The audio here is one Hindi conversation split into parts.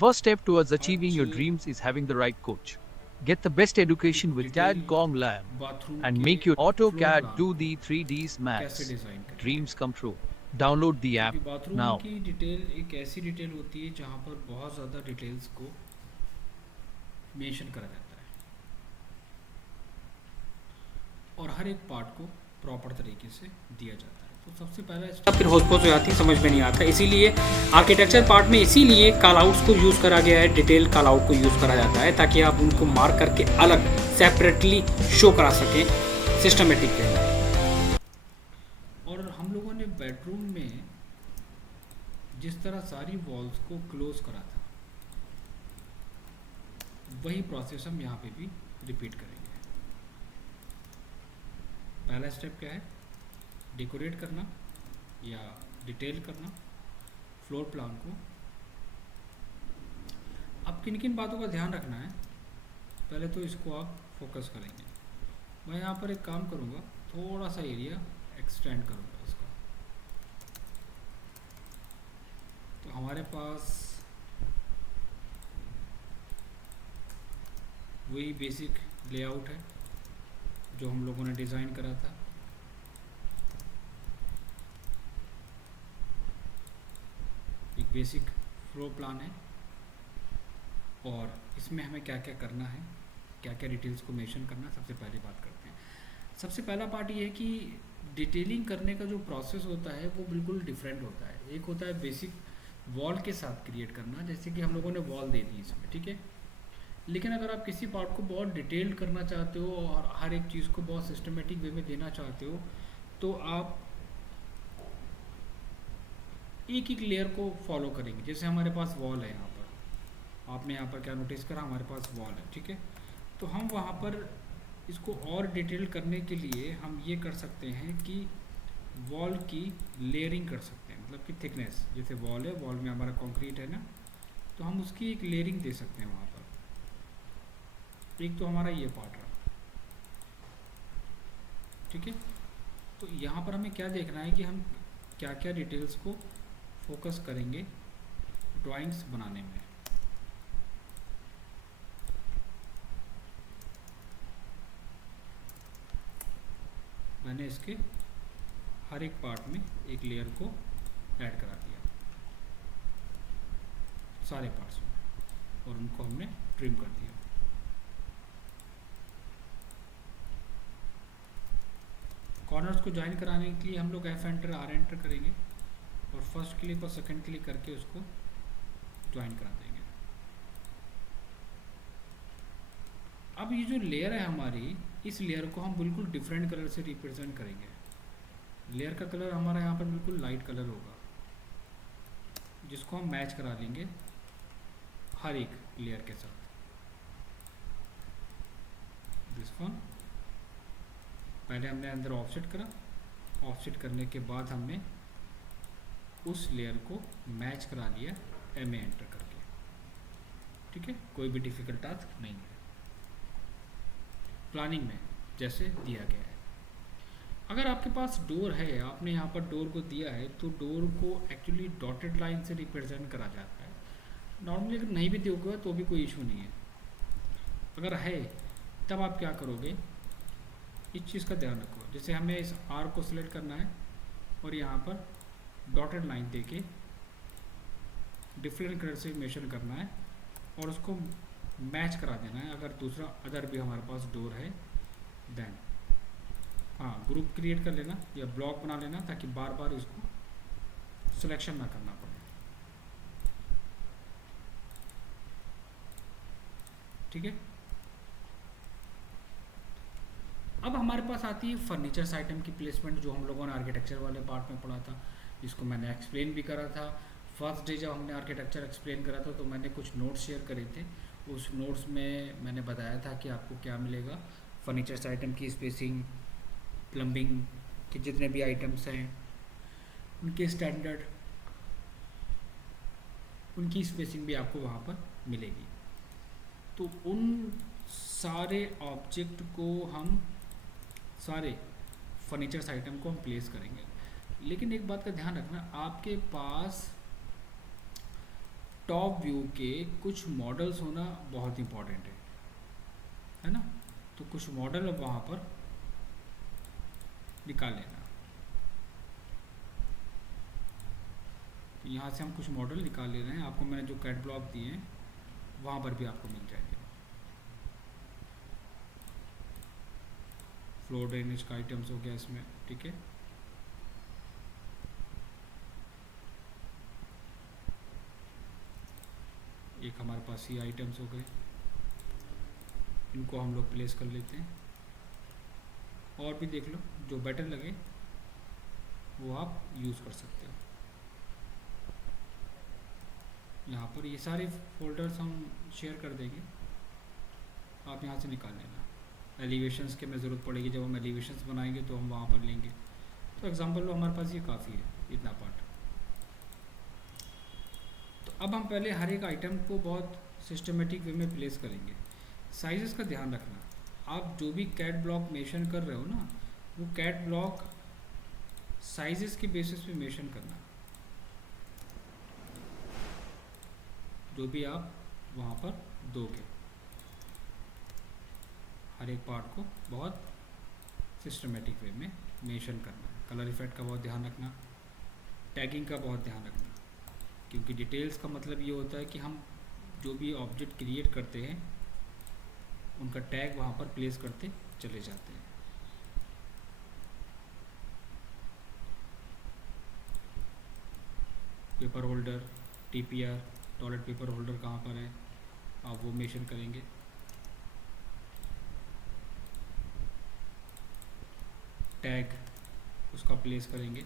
first step towards और achieving your जो dreams is having the right coach. Get the best education with detail TAD Gong Lam bathroom and के make your floor AutoCAD plan 2D को 3Ds कैसे maths डिज़ाइन करेंगे, dreams come true. Download the app क्योंकि बाथरूम now. की डिटेल एक ऐसी डिटेल होती है जहाँ पर बहुत ज़्यादा डिटेल्स को मेंशन करा जाता है और हर एक पार्ट को प्रॉपर तरीके से दिया जाता है। तो सबसे पहला स्टेप फिर होस्पोस हो जाती है, समझ में नहीं आता, इसीलिए आर्किटेक्चर पार्ट में इसीलिए कॉल आउट्स को यूज़ करा गया है, डिटेल कॉल आउट को यूज़ करा जाता है ताकि आप उनको मार्क करके अलग सेपरेटली शो करा सकें सिस्टमेटिक वे में। और हम लोगों ने बेडरूम में जिस तरह सारी वॉल्स को क्लोज करा था वही प्रोसेस हम यहाँ पे भी रिपीट करेंगे। पहला स्टेप क्या है, डेकोरेट करना या डिटेल करना फ्लोर प्लान को। अब किन किन बातों का ध्यान रखना है, पहले तो इसको आप फोकस करेंगे। मैं यहाँ पर एक काम करूँगा, थोड़ा सा एरिया एक्सटेंड करूँगा इसका। तो हमारे पास वही बेसिक लेआउट है जो हम लोगों ने डिज़ाइन करा था। एक बेसिक फ्लोर प्लान है और इसमें हमें क्या क्या करना है, क्या क्या डिटेल्स को मेंशन करना है, सबसे पहले बात करते हैं। सबसे पहला पार्ट ये है कि डिटेलिंग करने का जो प्रोसेस होता है वो बिल्कुल डिफरेंट होता है। एक होता है बेसिक वॉल के साथ क्रिएट करना, जैसे कि हम लोगों ने वॉल दे दी इसमें, ठीक है। लेकिन अगर आप किसी पार्ट को बहुत डिटेल्ड करना चाहते हो और हर एक चीज़ को बहुत सिस्टमेटिक वे में देना चाहते हो तो आप एक एक लेयर को फॉलो करेंगे। जैसे हमारे पास वॉल है, यहाँ पर आपने यहाँ पर क्या नोटिस करा, हमारे पास वॉल है, ठीक है। तो हम वहाँ पर इसको और डिटेल करने के लिए हम ये कर सकते हैं कि वॉल की लेयरिंग कर सकते हैं, मतलब कि थिकनेस। जैसे वॉल है, वॉल में हमारा कंक्रीट है ना, तो हम उसकी एक लेयरिंग दे सकते हैं वहाँ पर। एक तो हमारा ये पार्ट रहा, ठीक है। तो यहाँ पर हमें क्या देखना है कि हम क्या क्या डिटेल्स को फोकस करेंगे ड्राइंग्स बनाने में। मैंने इसके हर एक पार्ट में एक लेयर को ऐड करा दिया सारे पार्ट्स में और उनको हमने ट्रिम कर दिया। कॉर्नर्स को ज्वाइन कराने के लिए हम लोग F एंटर R एंटर करेंगे और फर्स्ट क्लिक और सेकंड क्लिक करके उसको ज्वाइन करा देंगे। अब ये जो लेयर है हमारी, इस लेयर को हम बिल्कुल डिफरेंट कलर से रिप्रेजेंट करेंगे। लेयर का कलर हमारा यहाँ पर बिल्कुल लाइट कलर होगा, जिसको हम मैच करा लेंगे हर एक लेयर के साथ। दिस वन पहले हमने अंदर ऑफसेट करा, ऑफसेट करने के बाद हमने उस लेयर को मैच करा लिया MA एंटर करके, ठीक है। कोई भी डिफ़िकल्ट टास्क नहीं है प्लानिंग में जैसे दिया गया है। अगर आपके पास डोर है, आपने यहाँ पर डोर को दिया है, तो डोर को एक्चुअली डॉटेड लाइन से रिप्रेजेंट करा जाता है। नॉर्मली अगर नहीं भी दोगे तो भी कोई इशू नहीं है। अगर है तब आप क्या करोगे, इस चीज़ का ध्यान रखो। जैसे हमें इस R को सिलेक्ट करना है और यहाँ पर डॉटेड लाइन देके डिफरेंट कलर से मेंशन करना है और उसको मैच करा देना है। अगर दूसरा अदर भी हमारे पास डोर है देन हाँ, ग्रुप क्रिएट कर लेना या ब्लॉक बना लेना ताकि बार बार इसको सिलेक्शन ना करना पड़े, ठीक है। अब हमारे पास आती है फर्नीचर्स आइटम की प्लेसमेंट, जो हम लोगों ने आर्किटेक्चर वाले पार्ट में पढ़ा था, जिसको मैंने एक्सप्लेन भी करा था। फर्स्ट डे जब हमने आर्किटेक्चर एक्सप्लेन करा था तो मैंने कुछ नोट्स शेयर करे थे। उस नोट्स में मैंने बताया था कि आपको क्या मिलेगा, फर्नीचर्स आइटम की स्पेसिंग, प्लम्बिंग के जितने भी आइटम्स हैं उनके स्टैंडर्ड, उनकी स्पेसिंग भी आपको वहाँ पर मिलेगी। तो उन सारे ऑब्जेक्ट को हम, सारे फर्नीचर्स आइटम को हम प्लेस करेंगे। लेकिन एक बात का ध्यान रखना, आपके पास टॉप व्यू के कुछ मॉडल्स होना बहुत इम्पॉर्टेंट है ना। तो कुछ मॉडल अब वहाँ पर निकाल लेना। तो यहाँ से हम कुछ मॉडल निकाल ले रहे हैं, आपको मैंने जो कैट ब्लॉक दिए हैं वहाँ पर भी आपको मिल जाएंगे। फ्लोर ड्रेनेज का आइटम्स हो गया इसमें, ठीक है। एक हमारे पास ये आइटम्स हो गए, इनको हम लोग प्लेस कर लेते हैं। और भी देख लो, जो बेटर लगे वो आप यूज़ कर सकते हो। यहाँ पर ये सारे फोल्डर्स हम शेयर कर देंगे, आप यहाँ से निकाल लेना। एलिवेशंस के में ज़रूरत पड़ेगी, जब हम एलिवेशंस बनाएंगे तो हम वहाँ पर लेंगे। तो एग्जांपल लो, हमारे पास ये काफ़ी है इतना पार्ट। तो अब हम पहले हर एक आइटम को बहुत सिस्टमेटिक वे में प्लेस करेंगे। साइजेस का ध्यान रखना, आप जो भी कैट ब्लॉक मेंशन कर रहे हो ना, वो कैट ब्लॉक साइजेस के बेसिस पे मेंशन करना, जो भी आप वहाँ पर दोगे। हर एक पार्ट को बहुत सिस्टमेटिक वे में मेंशन करना है। कलर इफेक्ट का बहुत ध्यान रखना, टैगिंग का बहुत ध्यान रखना, क्योंकि डिटेल्स का मतलब ये होता है कि हम जो भी ऑब्जेक्ट क्रिएट करते हैं उनका टैग वहाँ पर प्लेस करते चले जाते हैं। Paper holder, TPR, toilet paper holder कहाँ पर है आप वो मेंशन करेंगे। टैग उसका प्लेस करेंगे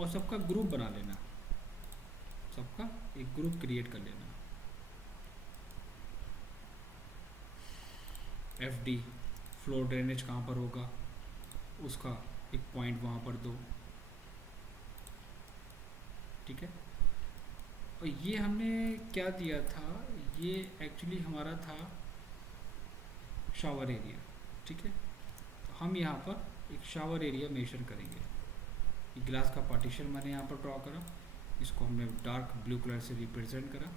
और सबका ग्रुप बना लेना, सबका एक ग्रुप क्रिएट कर लेना। एफडी फ्लोर ड्रेनेज कहाँ पर होगा उसका एक पॉइंट वहाँ पर दो, ठीक है। और ये हमने क्या दिया था, ये एक्चुअली हमारा था शावर एरिया, ठीक है। तो हम यहाँ पर एक शावर एरिया मेंशन करेंगे। ये ग्लास का पार्टीशन मैंने यहाँ पर ड्रॉ करा, इसको हमने डार्क ब्लू कलर से रिप्रेजेंट करा।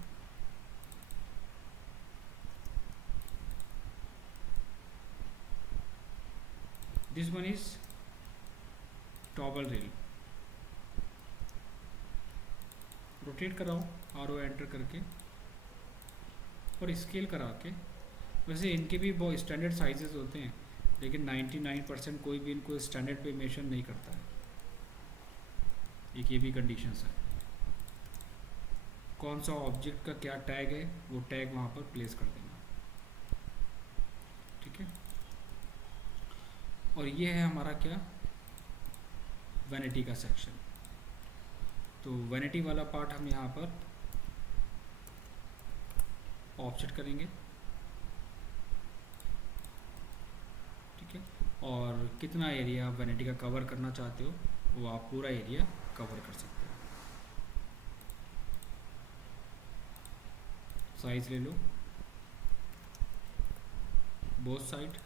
This one is towel rail. Rotate कराओ आरो एंटर करके और स्केल करा के। वैसे इनके भी बहुत स्टैंडर्ड साइजेस होते हैं, लेकिन 99% कोई भी इनको स्टैंडर्ड पे मेंशन नहीं करता है। एक ये भी कंडीशंस है। कौन सा ऑब्जेक्ट का क्या टैग है वो टैग वहाँ पर प्लेस कर देना, ठीक है। और ये है हमारा क्या, वैनिटी का सेक्शन। तो वैनिटी वाला पार्ट हम यहाँ पर ऑफसेट करेंगे, ठीक है। और कितना एरिया आप वैनिटी का कवर करना चाहते हो वो आप पूरा एरिया कवर कर सकते हो। साइज ले लो बोथ साइड,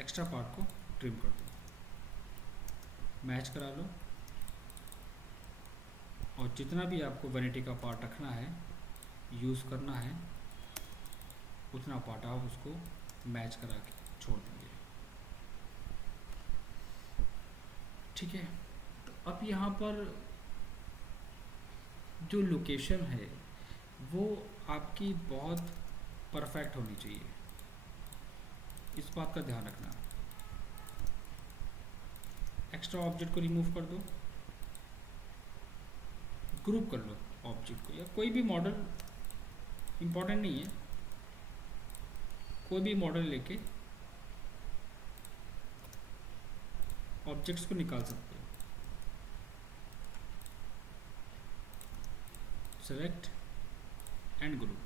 एक्स्ट्रा पार्ट को ट्रिम कर दो, मैच करा लो। और जितना भी आपको वैनिटी का पार्ट रखना है, यूज़ करना है, उतना पार्ट आप उसको मैच करा के छोड़ देंगे, ठीक है। तो अब यहाँ पर जो लोकेशन है वो आपकी बहुत परफेक्ट होनी चाहिए, इस बात का ध्यान रखना। एक्स्ट्रा ऑब्जेक्ट को रिमूव कर दो, ग्रुप कर लो ऑब्जेक्ट को, या कोई भी मॉडल इम्पोर्टेंट नहीं है, कोई भी मॉडल लेके ऑब्जेक्ट्स को निकाल सकते हो। Select and group,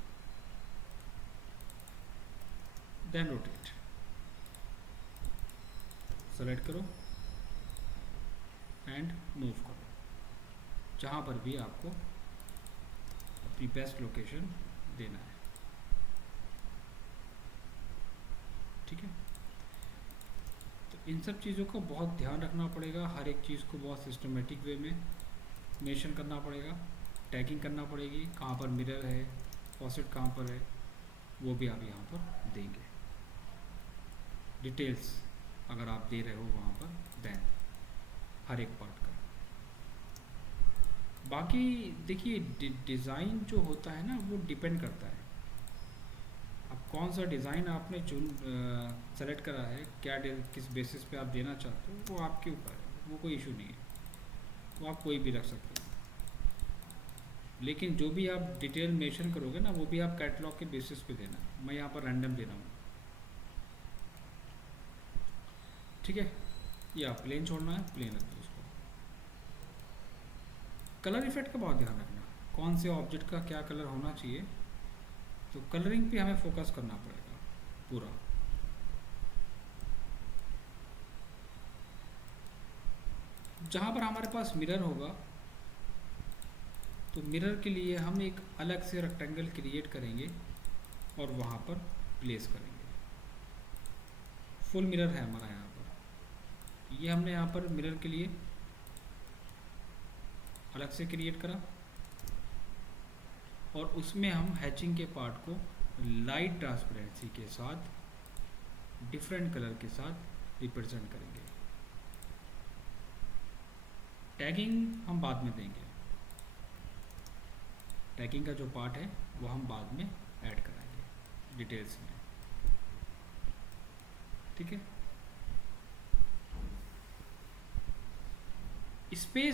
then rotate. Select करो एंड मूव करो, जहाँ पर भी आपको अपनी बेस्ट लोकेशन देना है, ठीक है। तो इन सब चीज़ों का बहुत ध्यान रखना पड़ेगा, हर एक चीज़ को बहुत सिस्टमेटिक वे में मेंशन करना पड़ेगा, टैगिंग करना पड़ेगी, कहाँ पर मिरर है, फॉसेट कहाँ पर है, वो भी आप यहाँ पर देंगे। डिटेल्स अगर आप दे रहे हो वहाँ पर दें हर एक पार्ट का। बाकी देखिए डिज़ाइन जो होता है ना वो डिपेंड करता है, अब कौन सा डिज़ाइन आपने सेलेक्ट करा है, क्या किस बेसिस पे आप देना चाहते हो, वो आपके ऊपर है, वो कोई इशू नहीं है, वो आप कोई भी रख सकते हो। लेकिन जो भी आप डिटेल मेंशन करोगे ना वो भी आप कैटलॉग के बेसिस पे देना, मैं यहाँ पर रैंडम दे रहा हूँ, ठीक है। या प्लेन छोड़ना है प्लेन रख दो उसको। कलर इफेक्ट का बहुत ध्यान रखना, कौन से ऑब्जेक्ट का क्या कलर होना चाहिए, तो कलरिंग पे हमें फोकस करना पड़ेगा पूरा। जहाँ पर हमारे पास मिरर होगा तो मिरर के लिए हम एक अलग से रेक्टेंगल क्रिएट करेंगे और वहाँ पर प्लेस करेंगे। फुल मिरर है हमारा यहाँ पर, ये हमने यहाँ पर मिरर के लिए अलग से क्रिएट करा और उसमें हम हैचिंग के पार्ट को लाइट ट्रांसपेरेंसी के साथ डिफरेंट कलर के साथ रिप्रेजेंट करेंगे। टैगिंग हम बाद में देंगे, टैगिंग का जो पार्ट है वो हम बाद में ऐड कराएंगे डिटेल्स में, ठीक है। स्पेस